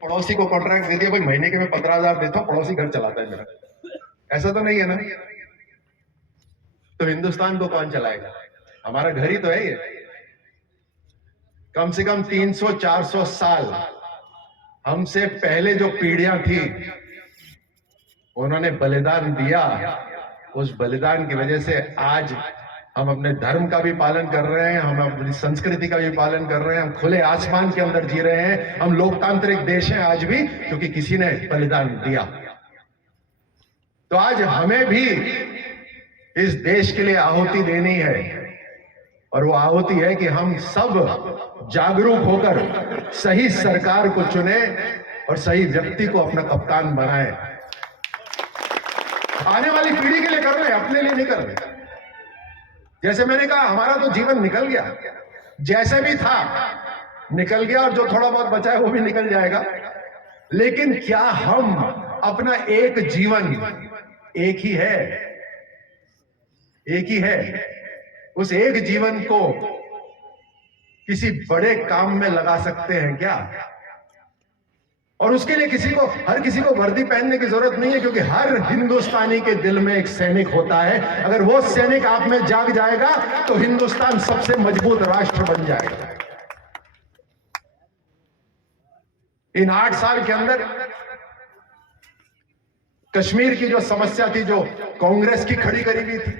पड़ोसी को कॉन्ट्रैक्ट दे दिया, भाई महीने के मैं 15,000 देता हूं, पड़ोसी घर चलाता है मेरा। ऐसा तो नहीं है ना। तो हिंदुस्तान को कौन चलाएगा? हमारा घर ही तो है ये। कम से कम 300-400 साल हमसे पहले जो पीढ़ियां थी उन्होंने बलिदान दिया। उस बलिदान की वजह से आज हम अपने धर्म का भी पालन कर रहे हैं, हम अपनी संस्कृति का भी पालन कर रहे हैं, हम खुले आसमान के अंदर जी रहे हैं, हम लोकतांत्रिक देश हैं आज भी, क्योंकि किसी ने बलिदान दिया। तो आज हमें भी इस देश के लिए आहुति देनी है, और वो आहुति है कि हम सब जागरूक होकर सही सरकार को चुने और सही व्यक्ति को अपना कप्तान बनाएं। आने वाली पीढ़ी के लिए कर रहे हैं, अपने लिए नहीं कर रहे। जैसे मैंने कहा, हमारा तो जीवन निकल गया, जैसे भी था निकल गया, और जो थोड़ा बहुत बचा है वो भी निकल जाएगा। लेकिन क्या हम अपना एक जीवन, एक ही है, एक ही है, उस एक जीवन को किसी बड़े काम में लगा सकते हैं क्या? और उसके लिए हर किसी को वर्दी पहनने की जरूरत नहीं है, क्योंकि हर हिंदुस्तानी के दिल में एक सैनिक होता है। अगर वो सैनिक आप में जाग जाएगा तो हिंदुस्तान सबसे मजबूत राष्ट्र बन जाएगा। इन 8 साल के अंदर कश्मीर की जो समस्या थी, जो कांग्रेस की खड़ी करी हुई थी,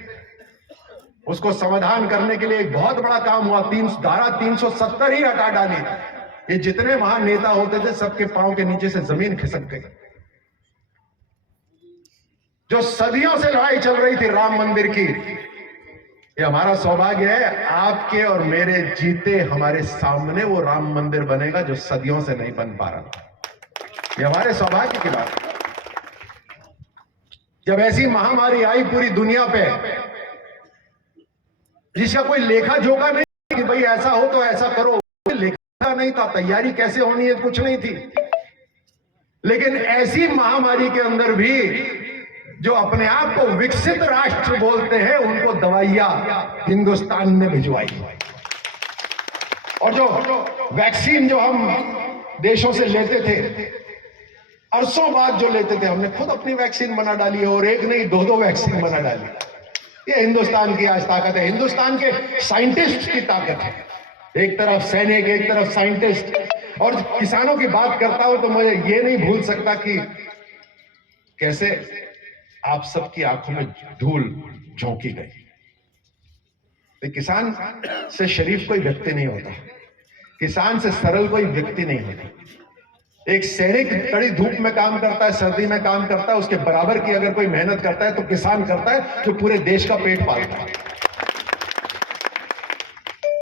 उसको समाधान करने के लिए एक बहुत बड़ा काम हुआ। धारा 370 ही हटा डाली। ये जितने महान नेता होते थे सबके पांव के नीचे से जमीन खिसक गई। जो सदियों से लड़ाई चल रही थी राम मंदिर की, ये हमारा सौभाग्य है, आपके और मेरे जीते हमारे सामने वो राम मंदिर बनेगा जो सदियों से नहीं बन पा रहा। ये हमारे सौभाग्य की बात है। जब ऐसी महामारी आई पूरी दुनिया पे, जिसका कोई लेखा जोखा नहीं कि भाई ऐसा हो तो ऐसा करो, लेखा नहीं था, तैयारी कैसे होनी है कुछ नहीं थी। लेकिन ऐसी महामारी के अंदर भी जो अपने आप को विकसित राष्ट्र बोलते हैं, उनको दवाइयां हिंदुस्तान ने भिजवाई। और जो वैक्सीन जो हम देशों से लेते थे, अरसों बाद जो लेते थे, हमने खुद अपनी वैक्सीन बना डाली है, और एक नहीं 2-2 वैक्सीन बना डाली। ये हिंदुस्तान की आज ताकत है, हिंदुस्तान के साइंटिस्ट की ताकत है। एक तरफ सैनिक, एक तरफ साइंटिस्ट। और किसानों की बात करता हूं तो मुझे ये नहीं भूल सकता कि कैसे आप सबकी आंखों में धूल झोंकी गई। किसान से शरीफ कोई व्यक्ति नहीं होता, किसान से सरल कोई व्यक्ति नहीं होता। एक सैनिक कड़ी धूप में काम करता है, सर्दी में काम करता है, उसके बराबर की अगर कोई मेहनत करता है तो किसान करता है, जो पूरे देश का पेट पालता है।